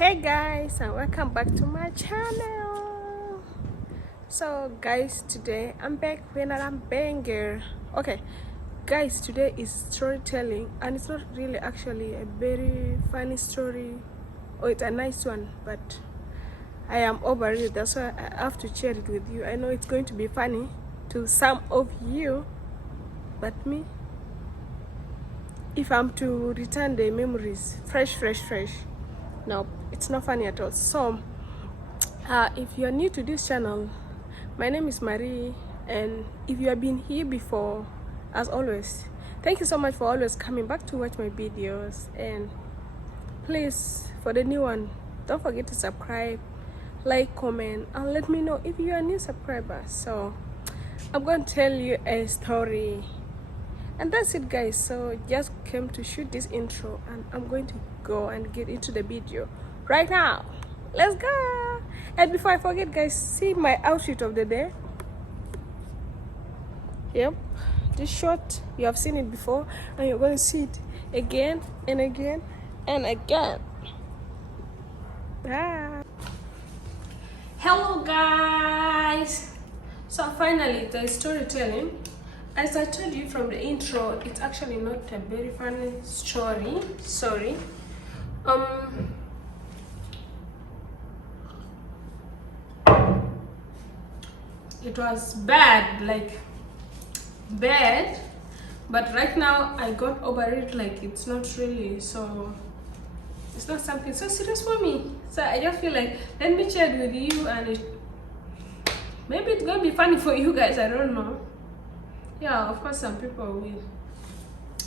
Hey guys, and welcome back to my channel. So guys, today I'm back with another banger. Okay guys, today is storytelling, and it's not really actually a very funny story, or it's a nice one, but I am over it. That's why I have to share it with you. I know it's going to be funny to some of you, but me, if I'm to return the memories fresh, no, it's not funny at all. So if you're new to this channel, my name is Marie, and if you have been here before, as always, thank you so much for always coming back to watch my videos. And please, for the new one, don't forget to subscribe, like, comment, and let me know if you are a new subscriber. So I'm going to tell you a story, and that's it guys. So just came to shoot this intro, and I'm going to go and get into the video right now. Let's go. And before I forget guys, see my outfit of the day. Yep, this short, you have seen it before, and you're going to see it again and again and again. Bye. Hello guys. So finally, the storytelling. As I told you from the intro, it's actually not a very funny story. Sorry. It was bad, like bad, but right now I got over it. Like it's not really so. It's not something so serious for me. So I just feel like let me share it with you, and maybe it's gonna be funny for you guys. I don't know. Yeah, of course some people will.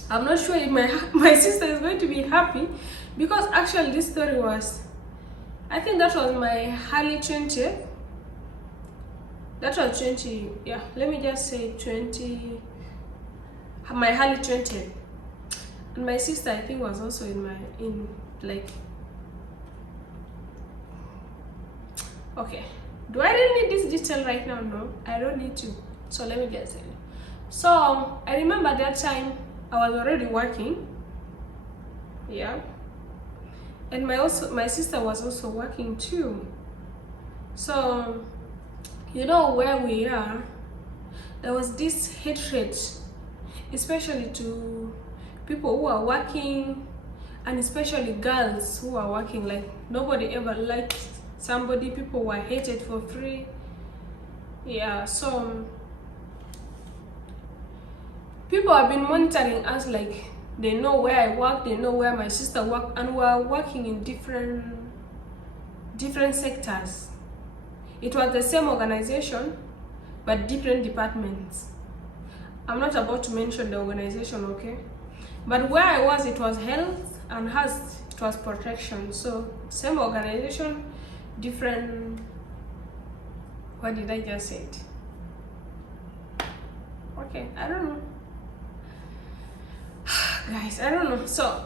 I'm not sure if my sister is going to be happy, because actually this story was, I think that was my early 20. That was 20. Yeah, let me just say 20. My early 20, and my sister I think was also in like. Okay, do I really need this detail right now? No, I don't need to. So let me just say. So I remember that time I was already working, yeah, and my sister was also working too. So you know where we are, there was this hatred, especially to people who are working, and especially girls who are working. Like nobody ever liked somebody. People were hated for free. Yeah, so people have been monitoring us. Like they know where I work, they know where my sister work, and we are working in different sectors. It was the same organization but different departments. I'm not about to mention the organization, okay? But where I was, it was health, and hers, it was protection. So same organization, different. What did I just say? Okay, I don't know. Guys, I don't know. So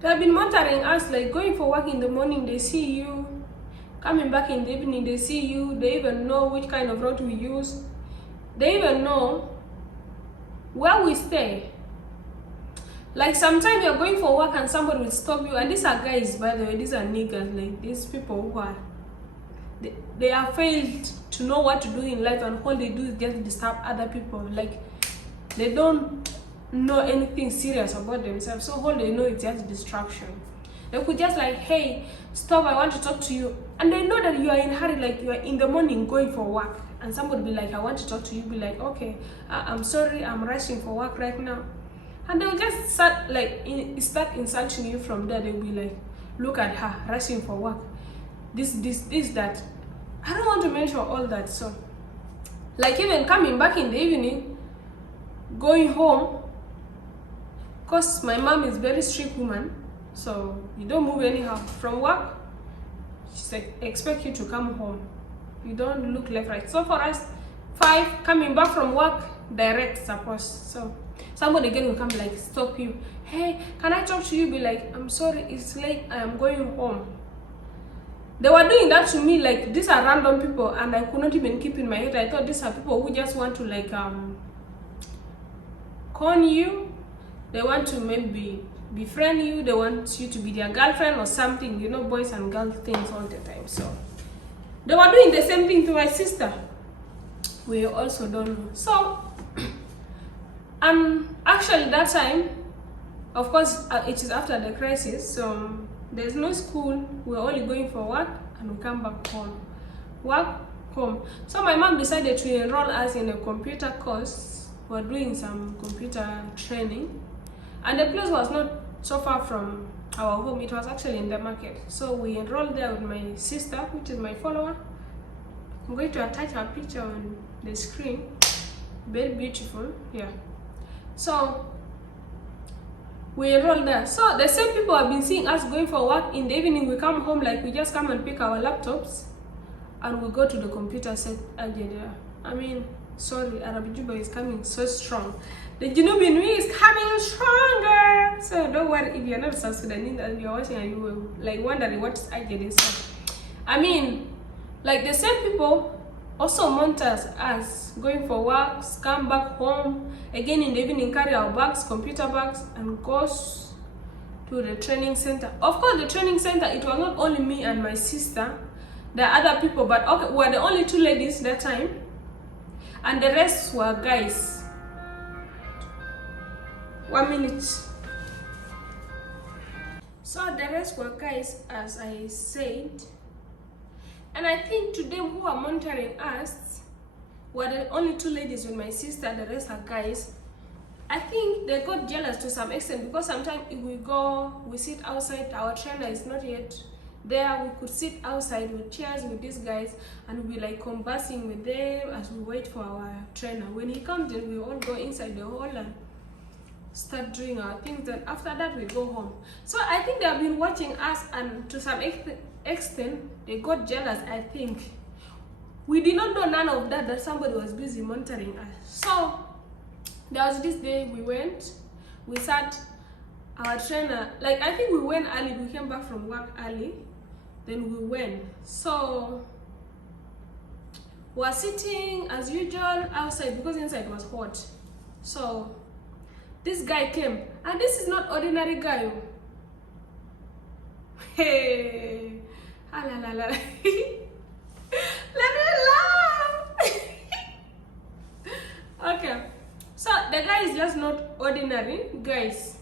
they've been monitoring us, like going for work in the morning, they see you. Coming back in the evening, they see you. They even know which kind of road we use. They even know where we stay. Like sometimes you're going for work and somebody will stop you. And these are guys, by the way, these are niggas. Like these people who are, they have failed to know what to do in life, and all they do is just disturb other people. Like they don't know anything serious about themselves, so all they know is just distraction. They could just like, hey, stop, I want to talk to you, and they know that you are in a hurry, like you are in the morning going for work, and somebody be like, I want to talk to you, be like, okay, I'm sorry, I'm rushing for work right now, and they'll just start like start insulting you. From there they'll be like, look at her rushing for work, this that. I don't want to mention all that. So like even coming back in the evening, going home, because my mom is very strict woman, so you don't move anyhow from work. She's like, expect you to come home, you don't look left, right. So for us, 5 coming back from work, direct suppose. So somebody again will come like stop you, hey, can I talk to you? Be like, I'm sorry, it's late, I am going home. They were doing that to me. Like these are random people, and I could not even keep in my head. I thought these are people who just want to like con you. They want to maybe befriend you, they want you to be their girlfriend or something. You know, boys and girls things all the time. So they were doing the same thing to my sister. We also don't know. So actually that time, of course, it is after the crisis, so there's no school. We're only going for work and we come back home. So my mom decided to enroll us in a computer course. We're doing some computer training, and the place was not so far from our home. It was actually in the market. So we enrolled there with my sister, which is my follower. I'm going to attach her picture on the screen. Very beautiful. Yeah. So we enrolled there. So the same people have been seeing us going for work. In the evening we come home, like we just come and pick our laptops and we go to the computer set again. I mean, sorry, Arabic Juba is coming so strong. The Junubian way is coming stronger. So don't worry if you're not South Sudanese and you're watching and you will like wondering what Ajay is. I mean, like the same people also monitor us going for work, come back home again in the evening, carry our bags, computer bags, and goes to the training center. Of course, the training center, it was not only me and my sister. There are other people, but okay, we were the only 2 ladies that time, and the rest were guys. 1 minute. So the rest were guys, as I said. And I think to them who are monitoring us, were the only 2 ladies with my sister, the rest are guys. I think they got jealous to some extent, because sometimes if we go, we sit outside, our trainer is not yet there, we could sit outside with chairs with these guys and we like conversing with them as we wait for our trainer. When he comes in, we all go inside the hall and start doing our things. Then after that we go home. So I think they have been watching us, and to some extent they got jealous. I think we did not know none of that somebody was busy monitoring us. So there was this day we sat, our trainer, like I think we went early, we came back from work early, then we went. So we were sitting as usual outside because inside was hot. So this guy came, and this is not ordinary guy. Hey, ah, la, la, la. Let me laugh. Okay, so the guy is just not ordinary, guys.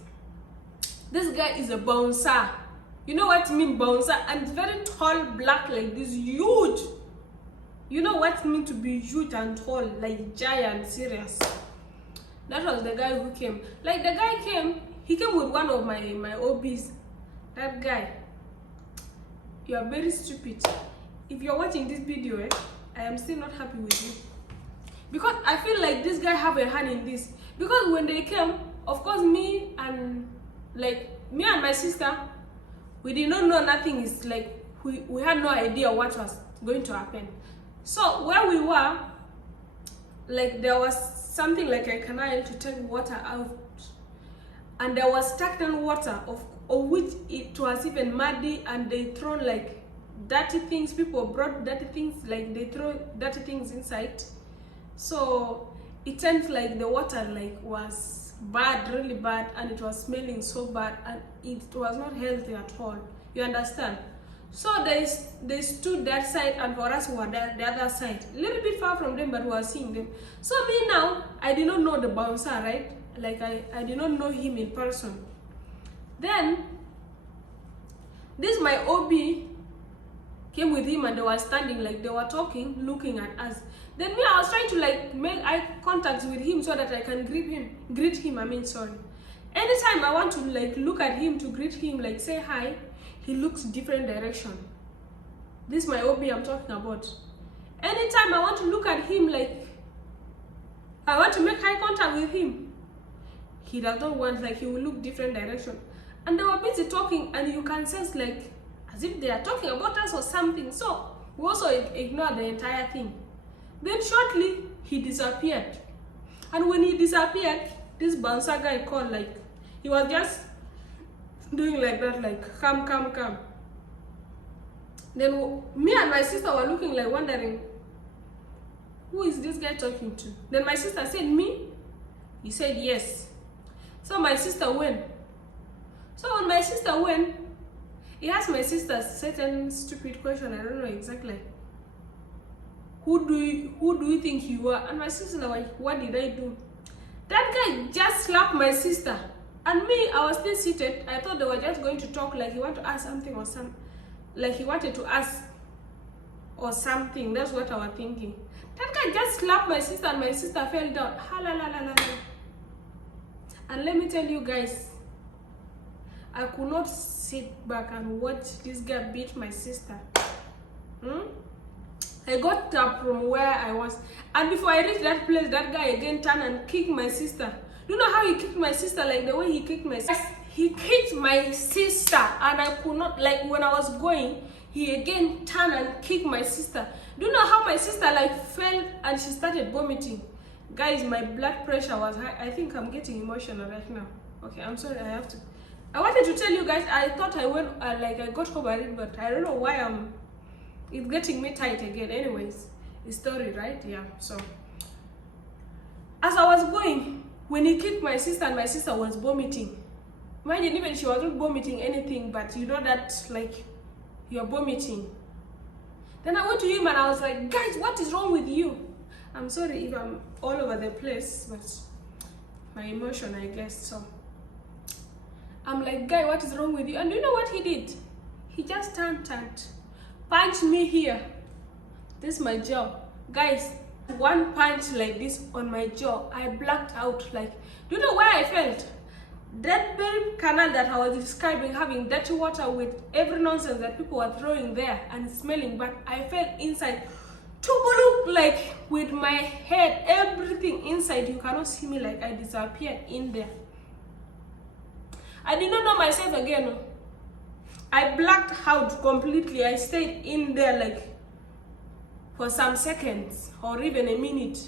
This guy is a bouncer. You know what I mean, bouncer? And very tall, black, like this, huge. You know what it means to be huge and tall, like giant, serious. That was the guy who came. Like the guy came, he came with one of my OBs. That guy, you are very stupid. If you're watching this video, I am still not happy with you. Because I feel like this guy have a hand in this. Because when they came, of course me and my sister, we did not know nothing is like, we had no idea what was going to happen. So where we were, like there was something like a canal to take water out, and there was stagnant water of which it was even muddy, and they thrown like dirty things. People brought dirty things, like they throw dirty things inside. So it turned like the water like was bad, really bad, and it was smelling so bad, and it was not healthy at all. You understand? So they stood that side, and for us we were the other side, a little bit far from them, but we were seeing them. So me now, I did not know the bouncer, right? Like I did not know him in person. Then this my OB came with him, and they were standing, like they were talking, looking at us. Then me, I was trying to like make eye contact with him so that I can greet him. Anytime I want to like look at him to greet him, like say hi, he looks different direction. This is my OB I'm talking about. Anytime I want to look at him, like I want to make eye contact with him, he does not want, like he will look different direction. And they were busy talking, and you can sense like as if they are talking about us or something. So we also ignored the entire thing. Then shortly he disappeared. And when he disappeared, this bouncer guy called, like he was just doing like that, like come. Then me and my sister were looking, like wondering, who is this guy talking to? Then my sister said, me? He said yes. So my sister went sister went. He asked my sister certain stupid question. I don't know exactly. Who do you think you are? And my sister was like, what did I do? That guy just slapped my sister. And me, I was still seated. I thought they were just going to talk, like he wanted to ask something or something. Like he wanted to ask or something. That's what I was thinking. That guy just slapped my sister and my sister fell down. And let me tell you guys, I could not sit back and watch this guy beat my sister. I got up from where I was, and before I reached that place, that guy again turned and kicked my sister. Do you know how he kicked my sister? Like the way he kicked my sister. He kicked my sister, and I could not, like when I was going, he again turned and kicked my sister. Do you know how my sister like fell and she started vomiting? Guys, my blood pressure was high. I think I'm getting emotional right now. Okay, I'm sorry, I wanted to tell you guys, I thought I went, like I got over it, but I don't know why it's getting me tight again. Anyways, it's story, right? Yeah, so as I was going, when he kicked my sister and my sister was vomiting, imagine, even she wasn't vomiting anything, but you know that like you're vomiting. Then I went to him and I was like, guys, what is wrong with you? I'm sorry if I'm all over the place, but my emotion, I guess. So I'm like, guy, what is wrong with you? And you know what he did? He just turned, punched me here. This is my jaw. Guys, one punch like this on my jaw, I blacked out. Like, do you know where I felt? That very canal that I was describing, having dirty water with every nonsense that people were throwing there and smelling, but I felt inside, like with my head, everything inside. You cannot see me, like I disappeared in there. I did not know myself again. I blacked out completely. I stayed in there like for some seconds or even a minute.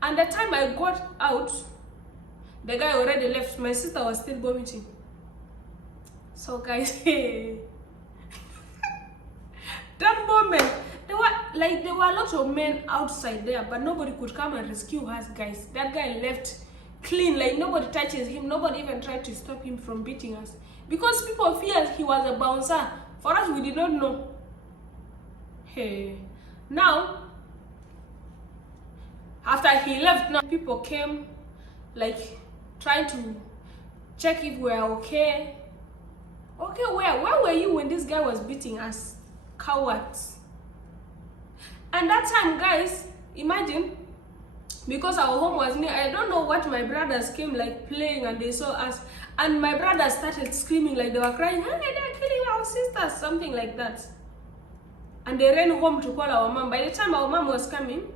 And the time I got out, the guy already left. My sister was still vomiting. So guys, that moment, there were a lot of men outside there, but nobody could come and rescue us, guys. That guy left clean, like nobody touches him. Nobody even tried to stop him from beating us, because people feared he was a bouncer. For us, we did not know. Hey, now after he left, now people came, like trying to check if we're okay. Okay, where were you when this guy was beating us? Cowards. And that time, guys, imagine, because our home was near, I don't know what, my brothers came like playing and they saw us, and my brothers started screaming, like they were crying, hey, they're killing our sisters, something like that. And they ran home to call our mom. By the time our mom was coming,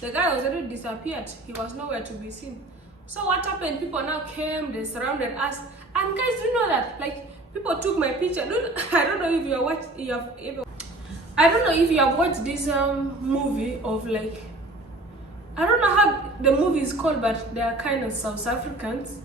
the guy was already disappeared. He was nowhere to be seen. So what happened? People now came, they surrounded us, and guys, do you know that like people took my picture? I don't know if you have watched this movie of like, I don't know how the movie is called, but they are kind of South Africans,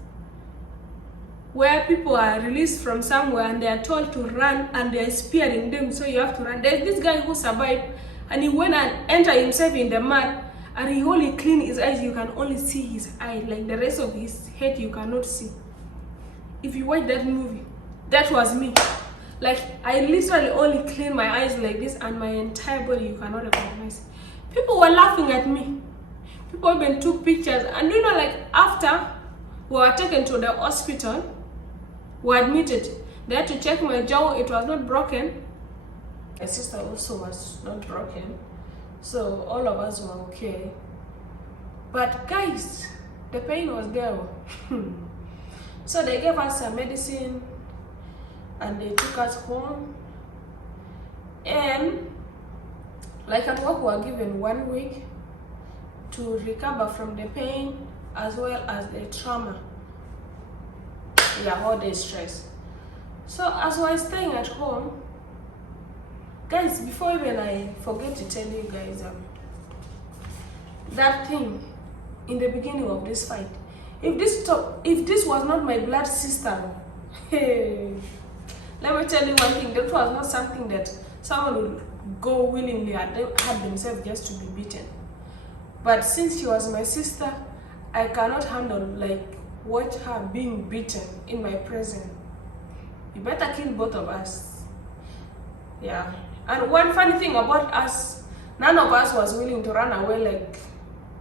where people are released from somewhere and they are told to run and they are spearing them, so you have to run. There's this guy who survived, and he went and entered himself in the mud, and he only cleaned his eyes. You can only see his eye, like the rest of his head you cannot see. If you watch that movie, that was me. Like, I literally only cleaned my eyes like this, and my entire body you cannot recognize. People were laughing at me. People even took pictures, and you know, like after we were taken to the hospital, we were admitted. They had to check my jaw. It was not broken. My sister also was not broken. So all of us were okay. But guys, the pain was there. So they gave us some medicine and they took us home. And like at work, we were given 1 week to recover from the pain as well as the trauma. Yeah, all the stress. So as I was staying at home, guys, before even I forget to tell you guys that thing in the beginning of this fight, if this was not my blood sister, hey, let me tell you one thing, that was not something that someone would go willingly and had themselves just to be beaten. But since she was my sister, I cannot handle like watch her being beaten in my presence. You better kill both of us. Yeah. And one funny thing about us, none of us was willing to run away. Like,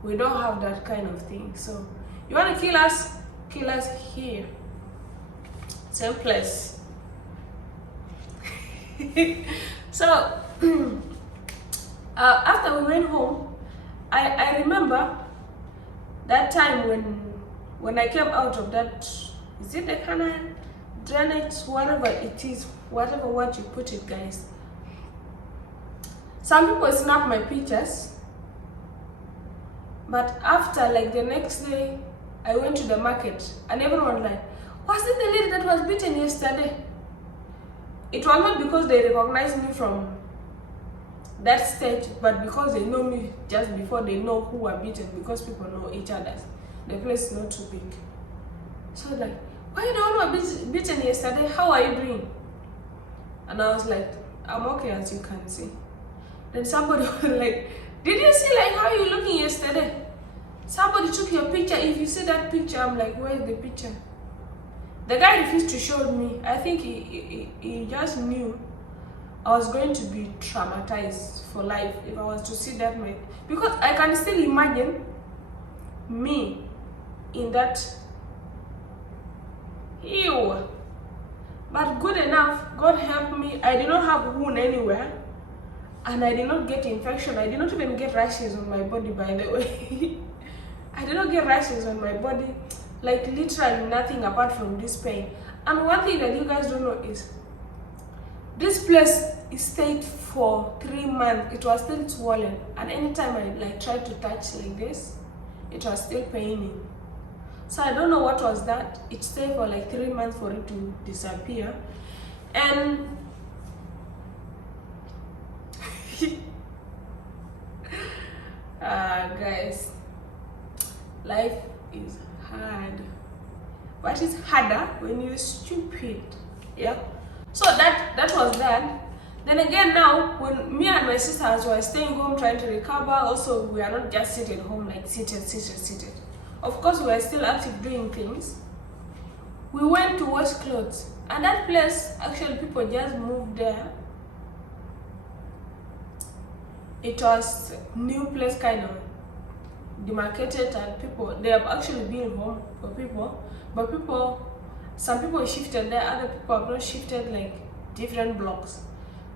we don't have that kind of thing. So you want to kill us here, same place. So after we went home, I remember that time when I came out of that, is it the canal, drainage, whatever it is, whatever what you put it, guys. Some people snap my pictures, but after, like, the next day I went to the market and everyone like, was it the lady that was beaten yesterday? It was not because they recognized me from that stage, but because they know me just before they know who were beaten, because people know each other. The place is not too big. So like, why you the one who was beaten yesterday? How are you doing? And I was like, I'm okay, as you can see. Then somebody was like, did you see like how you looking yesterday? Somebody took your picture. If you see that picture, I'm like, where is the picture? The guy refused to show me. I think he just knew I was going to be traumatized for life if I was to see that man. Because I can still imagine me in that. Ew. But good enough, God helped me. I did not have a wound anywhere. And I did not get infection. I did not even get rashes on my body, by the way. I did not get rashes on my body. Like, literally nothing apart from this pain. And one thing that you guys don't know is, this place stayed for 3 months. It was still swollen. And anytime I like tried to touch like this, it was still paining. So I don't know what was that. It stayed for like 3 months for it to disappear. And guys, life is hard. What is harder? When you're stupid. Yeah. So that was that. Then again, now when me and my sisters were staying home trying to recover, also we are not just sitting home like seated. Of course, we are still active doing things. We went to wash clothes, and that place, actually people just moved there. It was new place, kind of demarcated, and people, they have actually been home for people, but some people shifted there, other people have not shifted, like different blocks.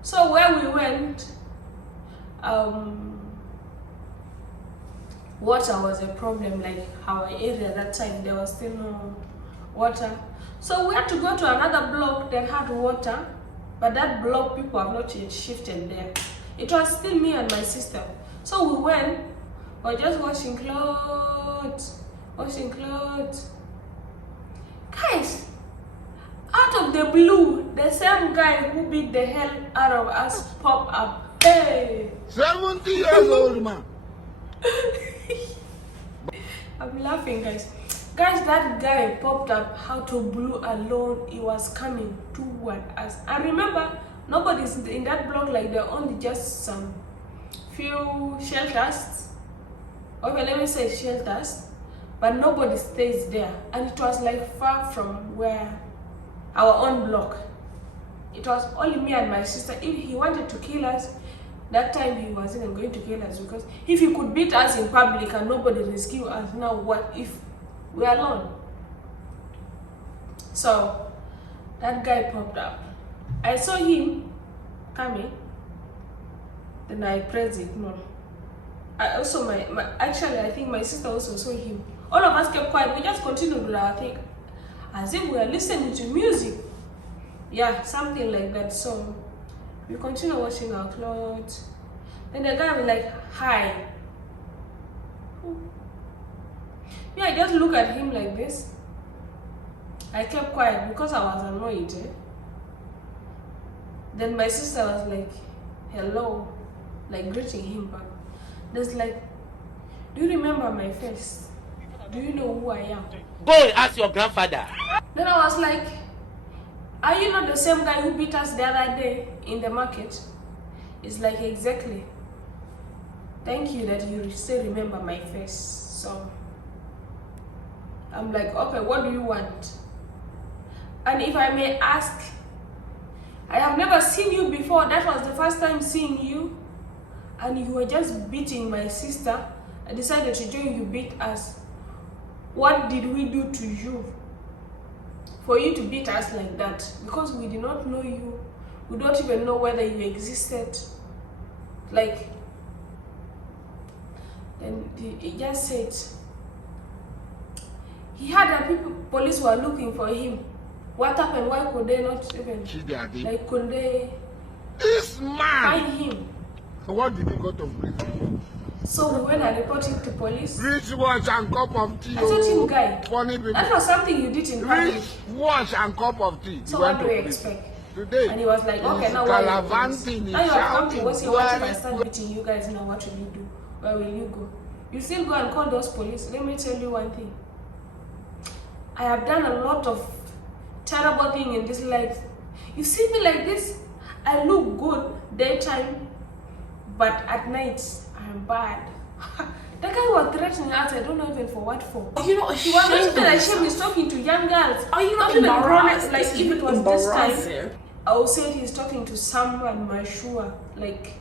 So where we went, water was a problem. Like our area that time, there was still no water, so we had to go to another block that had water, but that block people have not yet shifted there. It was still me and my sister. So we went, we were just washing clothes. Guys, out of the blue, the same guy who beat the hell out of us popped up. Hey! 70 years old man. I'm laughing, guys. Guys, that guy popped up out of blue alone. He was coming toward us. And remember, nobody's in that block, like there are only just some few shelters. Okay, let me say shelters, but nobody stays there. And it was like far from where our own block. It was only me and my sister. If he wanted to kill us, that time he wasn't even going to kill us, because if he could beat us in public and nobody rescue us, now what if we're alone? So that guy popped up. I saw him coming, then I pressed ignore. I also, actually, I think my sister also saw him. All of us kept quiet. We just continued with our thing, as if we were listening to music. Yeah, something like that. So we continued washing our clothes. Then the guy was like, hi. Yeah, I just look at him like this. I kept quiet because I was annoyed. Then my sister was like, hello, like greeting him back. There's like, do you remember my face? Do you know who I am? Go and ask your grandfather. Then I was like, are you not the same guy who beat us the other day in the market? It's like, exactly. Thank you that you still remember my face. So I'm like, okay, what do you want? And if I may ask, I have never seen you before. That was the first time seeing you. And you were just beating my sister. I decided to join you beat us. What did we do to you for you to beat us like that? Because we did not know you. We don't even know whether you existed. Like, then he just said he had the people, police were looking for him. What happened? Why could they not even, like, could they This man find him? So what did he go to prison? So we went and reported to police. Wristwatch and cup of tea. I told him, guy, Funny people. that was something you did in public. Wristwatch and cup of tea. So what do we expect? Today. And he was like, okay, now what? Now you have come to what's your watch and start beating you guys. Now what will you do? Where will you go? You still go and call those police. Let me tell you one thing. I have done a lot of terrible things in this life. You see me like this, I look good daytime, but at night I am bad. That guy was threatening us. I don't know even for what for. Are you not He was not ashamed even of ashamed. He's talking to young girls. Are you not even embarrassed? Like This if is it was this time, embarrassing. I would say he's talking to someone mature. Like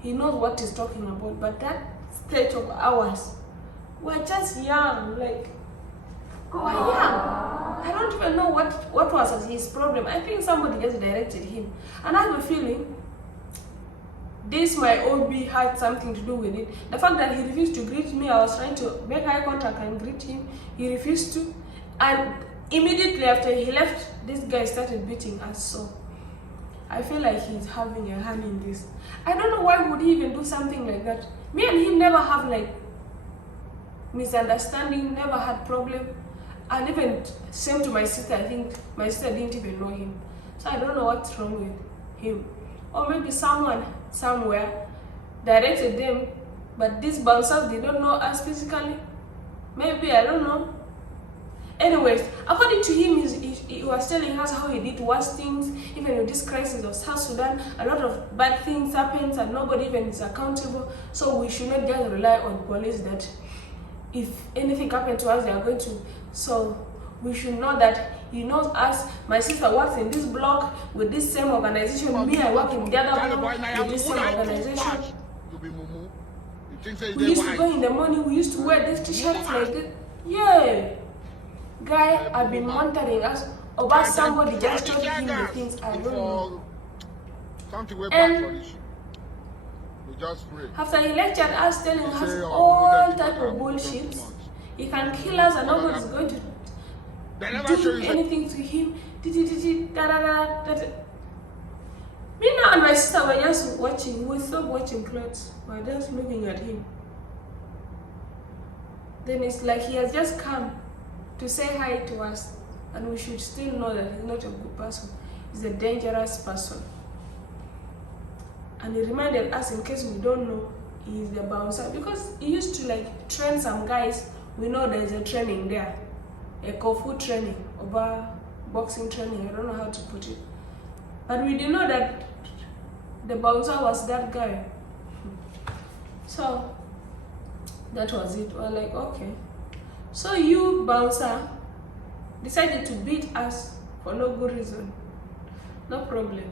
he knows what he's talking about. But that state of ours, we're just young. Like we're young. I don't even know what was his problem. I think somebody just directed him. And I have a feeling this my OB had something to do with it. The fact that he refused to greet me, I was trying to make eye contact and greet him. He refused to. And immediately after he left, this guy started beating us. So I feel like he's having a hand in this. I don't know why would he even do something like that. Me and him never have like misunderstanding, never had problem. And even same to my sister, I think my sister didn't even know him. So I don't know what's wrong with him. Or maybe someone somewhere directed them, but these bouncers, they don't know us physically. Maybe, I don't know. Anyways, according to him, he was telling us how he did worse things. Even with this crisis of South Sudan, a lot of bad things happens and nobody even is accountable. So we should not just rely on police that if anything happens to us, they are going to. So we should know that he knows us. My sister works in this block with this same organization. Me, I work in the other block with this same organization. We used to go in the morning. We used to wear these t-shirts like this. Yeah. Guy, I've been monitoring us about somebody just told him the things I don't know. And after he lectured us, telling us all type of bullshit, he can kill us and nobody's going to do anything to him. Me now and my sister were just watching. We stopped watching clothes. We were just looking at him. Then it's like he has just come to say hi to us, and we should still know that he's not a good person. He's a dangerous person. And he reminded us, in case we don't know, he's the bouncer, because he used to like train some guys. We know there's a training there, a Kofu training, or boxing training, I don't know how to put it. But we didn't know that the bouncer was that guy. So that was it. We're like, okay. So you, bouncer, decided to beat us for no good reason. No problem.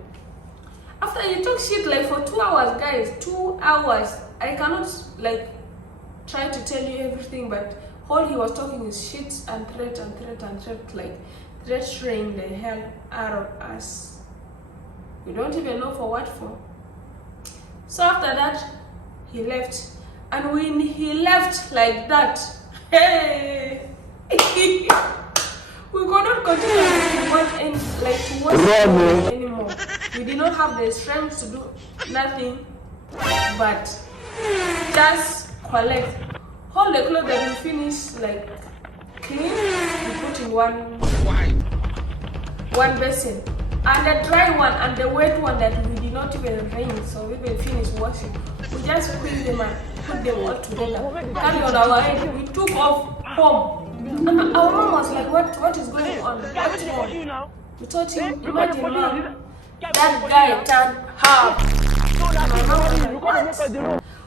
After you talk shit like for 2 hours, guys, 2 hours. I cannot like try to tell you everything, but all he was talking is shit and threat and threat and threat, like threatening the hell out of us. We don't even know for what for. So after that, he left. And when he left like that, hey, we could not continue to watch anymore. We did not have the strength to do nothing but just collect all the clothes that we finished like clean. We put in one basin, and the dry one and the wet one that we did not even rinse, so we even finished washing. We just put them and put them all together, carry on our head. We took off home. And our mom was like, what is going on? What's wrong? We told him, imagine mom, that guy turned half. And my mom was like,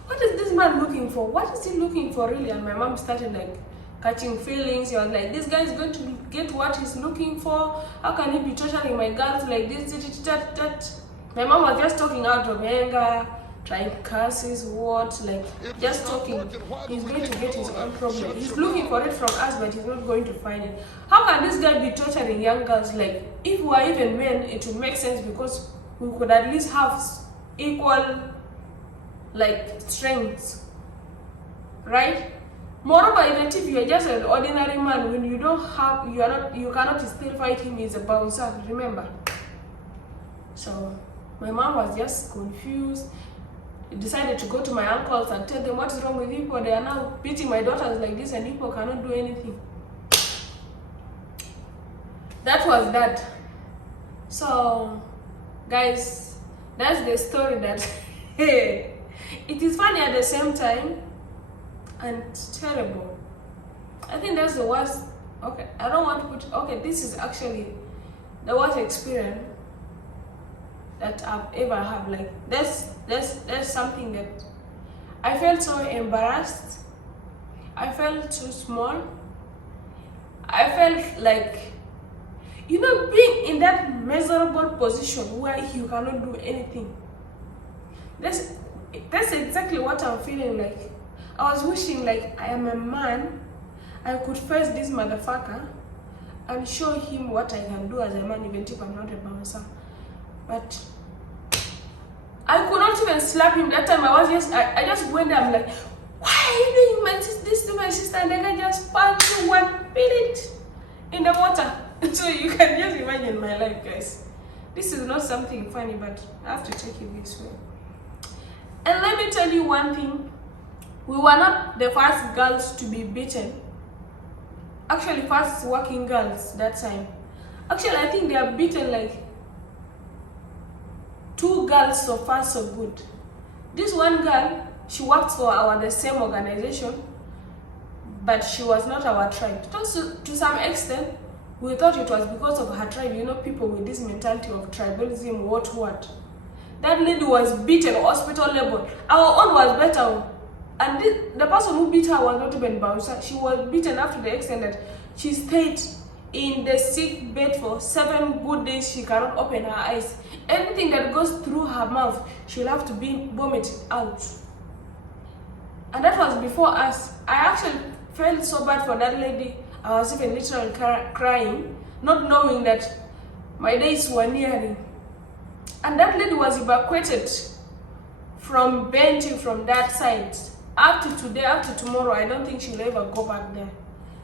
what is this man looking for? What is he looking for really? And my mom started like catching feelings. He was like, this guy is going to get what he's looking for. How can he be torturing my girls like this? That. My mom was just talking out of anger, trying curses, what, like, just talking. He's going to get his own problem. He's looking for it from us, but he's not going to find it. How can this guy be torturing young girls? Like, if we are even men, it would make sense because we could at least have equal, like, strengths, right? Moreover, even if you are just an ordinary man, when you don't have, you cannot still fight him. He's a bouncer, remember? So my mom was just confused. He decided to go to my uncles and tell them, what is wrong with people? They are now beating my daughters like this, and people cannot do anything. That was that. So, guys, that's the story that it is funny at the same time and terrible. I think that's the worst. Okay, I don't want to put. Okay, this is actually the worst experience that I've ever had. Like, there's something that I felt so embarrassed. I felt too small. I felt like, you know, being in that miserable position where you cannot do anything. That's exactly what I'm feeling like. I was wishing, like, I am a man, I could face this motherfucker and show him what I can do as a man, even if I'm not a bouncer. But I could not even slap him that time. I just went there. I'm like, why are you doing this to my sister? And then I just punched you 1 minute in the water. So you can just imagine my life, guys. This is not something funny, but I have to take it this way. And let me tell you one thing. We were not the first girls to be beaten. Actually, first working girls that time. Actually, I think they are beaten like 2 girls so far so good. This one girl, she worked for the same organization, but she was not our tribe. To some extent, we thought it was because of her tribe. You know, people with this mentality of tribalism, what. That lady was beaten hospital level. Our own was better. And the person who beat her was not even bouncer. She was beaten up to the extent that she stayed in the sick bed for 7 good days. She cannot open her eyes. Anything that goes through her mouth, she'll have to be vomited out. And that was before us. I actually felt so bad for that lady. I was even literally crying, not knowing that my days were nearing. And that lady was evacuated from Bentiu, from that side. Up to today, up to tomorrow, I don't think she'll ever go back there.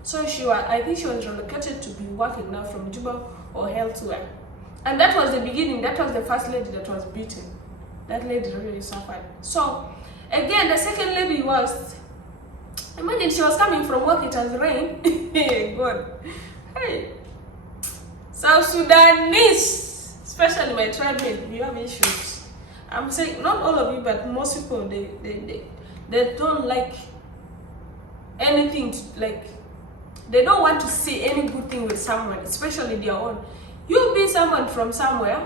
So I think she was relocated to be working now from Juba or elsewhere. And that was the beginning. That was the first lady that was beaten. That lady really suffered. So again, the second lady was, imagine she was coming from work, it has rained. God. Hey. South Sudanese, especially my tribe, we have issues. I'm saying not all of you, but most people, they don't like anything they don't want to see any good thing with someone, especially their own. You be someone from somewhere,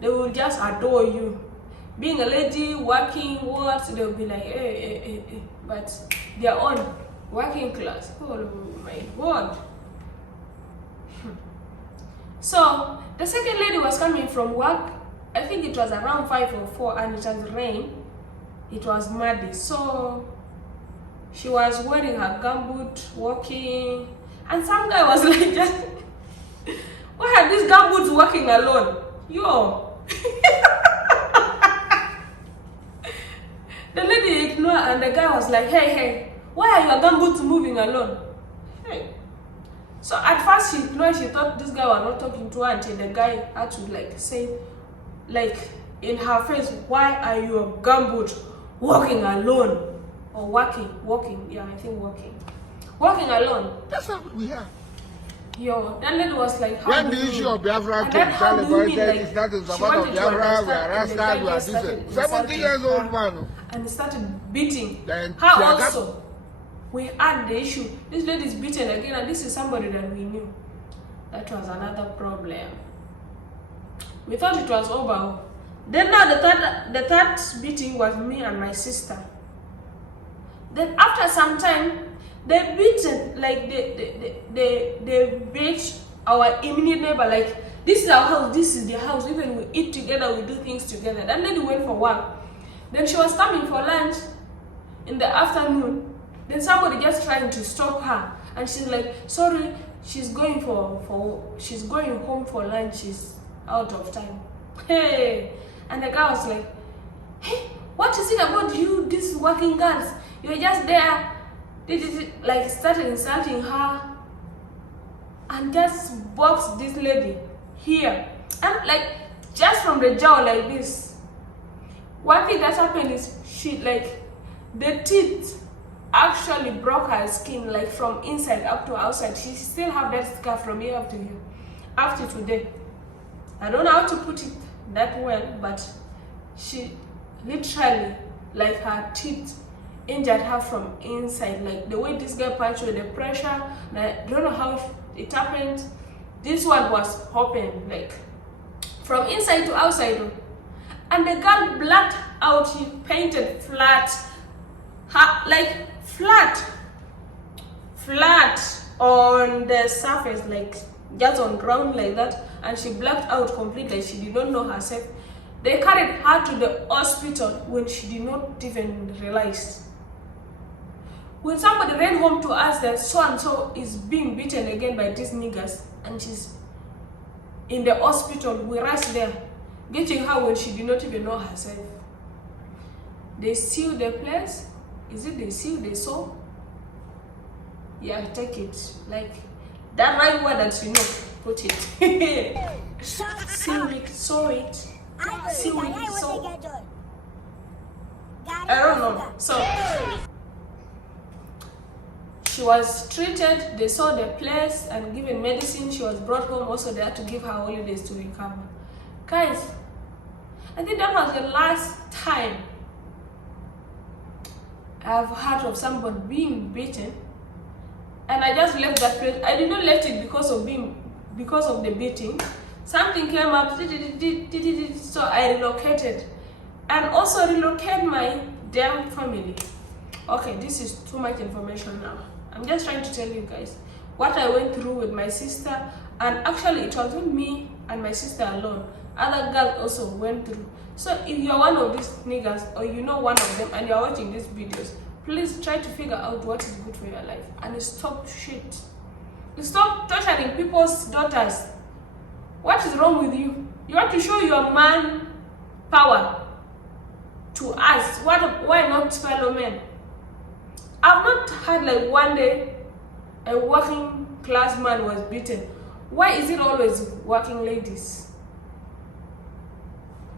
they will just adore you. Being a lady, working, they'll be like, hey. But their own, working class, oh my God. So the second lady was coming from work. I think it was around 5 or 4, and it has rained. It was muddy, so she was wearing her gumboot, walking, and some guy was like, just, why are these gumboots walking alone? Yo. The lady ignored, and the guy was like, hey, why are your gumboots moving alone? Hey. So at first she ignored, she thought this guy was not talking to her, until the guy had to say, in her face, why are your gumboots walking alone? Or walking, yeah, I think walking alone. That's what we have. Yo, that lady was like, when the issue of Biafra came, it's not about Biafra, we are rascals, we are this. 70 years old man. And he started beating. Then her also. We had the issue. This lady is beaten again, and this is somebody that we knew. That was another problem. We thought it was over. Then now the third beating was me and my sister. Then after some time, They beat like they beat our immediate neighbor. Like, this is our house, this is their house. Even we eat together, we do things together. That lady went for work. Then she was coming for lunch in the afternoon. Then somebody just trying to stop her, and she's like, sorry, she's going she's going home for lunch. She's out of time. Hey, and the guy was like, hey, what is it about you, these working girls? You're just there. Like, started insulting her and just boxed this lady here, and like just from the jaw like this. One thing that happened is she, like, the teeth actually broke her skin, like from inside up to outside. She still have that scar from here up to here, up to today. I don't know how to put it that well, but she literally, like, her teeth injured her from inside. Like, the way this guy punched with the pressure, I don't know how it happened. This one was open, like from inside to outside, and the girl blacked out. She painted flat, like flat on the surface, like just on ground like that, and she blacked out completely. She did not know herself. They carried her to the hospital when she did not even realize. When somebody ran home to us that so and so is being beaten again by these niggers, and she's in the hospital, we rushed there, getting her when she did not even know herself. They sealed the place. Is it they sealed, they saw? Yeah, take it. Like, that right word that you know, put it. Seal it, saw it. Seal it, saw. I don't know. So, she was treated, they saw the place and given medicine. She was brought home. Also, they had to give her holidays to recover. Guys, I think that was the last time I've heard of somebody being beaten, and I just left that place. I did not left it because of the beating. Something came up, so I relocated, and also relocate my damn family. Okay, this is too much information now. I'm just trying to tell you guys what I went through with my sister, and actually it wasn't me and my sister alone. Other girls also went through. So if you're one of these niggas, or you know one of them, and you're watching these videos, please try to figure out what is good for your life and stop shit. Stop torturing people's daughters. What is wrong with you? You want to show your man power to us. Why not fellow men? I've not had like one day a working class man was beaten. Why is it always working ladies?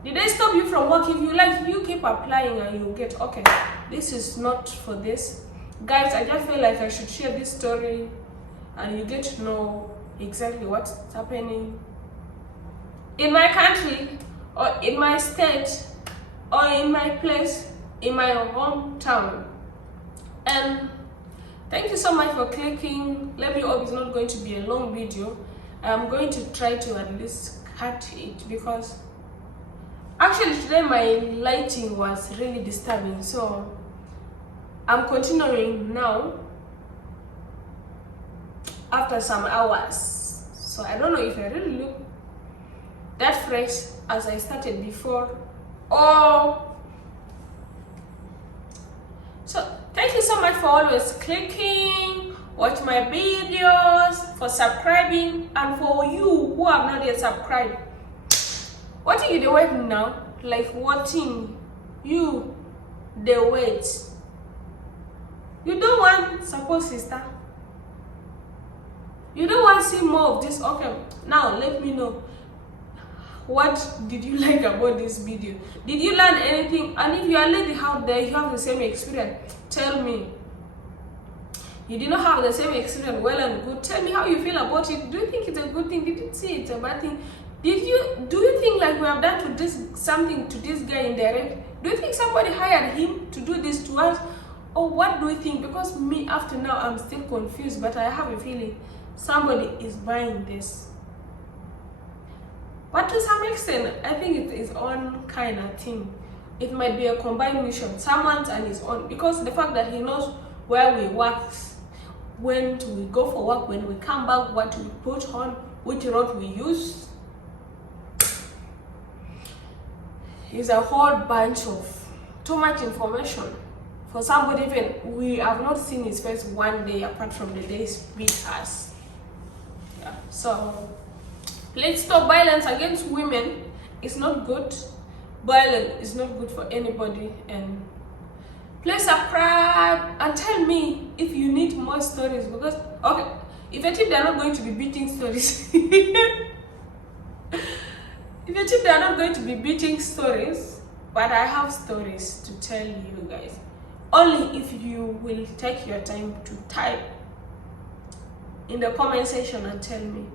Did they stop you from working? You keep applying and you get, okay, this is not for this. Guys, I just feel like I should share this story and you get to know exactly what's happening in my country, or in my state, or in my place, in my hometown. And thank you so much for clicking. Let me hope it's not going to be a long video. I'm going to try to at least cut it, because actually today my lighting was really disturbing, so I'm continuing now after some hours. So I don't know if I really look that fresh as I started before, or so. Thank you so much for always clicking, watch my videos, for subscribing, and for you who have not yet subscribed. What are you the wait now? Like watching you the wait. You don't want support, sister. You don't want to see more of this. Okay, now let me know. What did you like about this video? Did you learn anything? And if you are a lady out there, you have the same experience, tell me. You did not have the same experience, well and good. Tell me how you feel about it. Do you think it's a good thing? Did you see it's a bad thing? Do you think like we have done something to this guy indirect? Do you think somebody hired him to do this to us? Or what do you think? Because me, after now, I'm still confused, but I have a feeling somebody is buying this. But to some extent, I think it is own kind of thing. It might be a combined mission, someone's and his own, because the fact that he knows where we work, when we go for work, when we come back, what we put on, which road we use. It's a whole bunch of too much information for somebody even we have not seen his face one day apart from the days we pass. Yeah. So let's stop violence against women. It's not good. Violence is not good for anybody. And please subscribe and tell me if you need more stories, because okay, if I think they're not going to be beating stories if I think they're not going to be beating stories, but I have stories to tell you guys. Only if you will take your time to type in the comment section and tell me.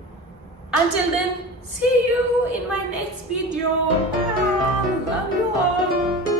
Until then, see you in my next video. Bye. Love you all.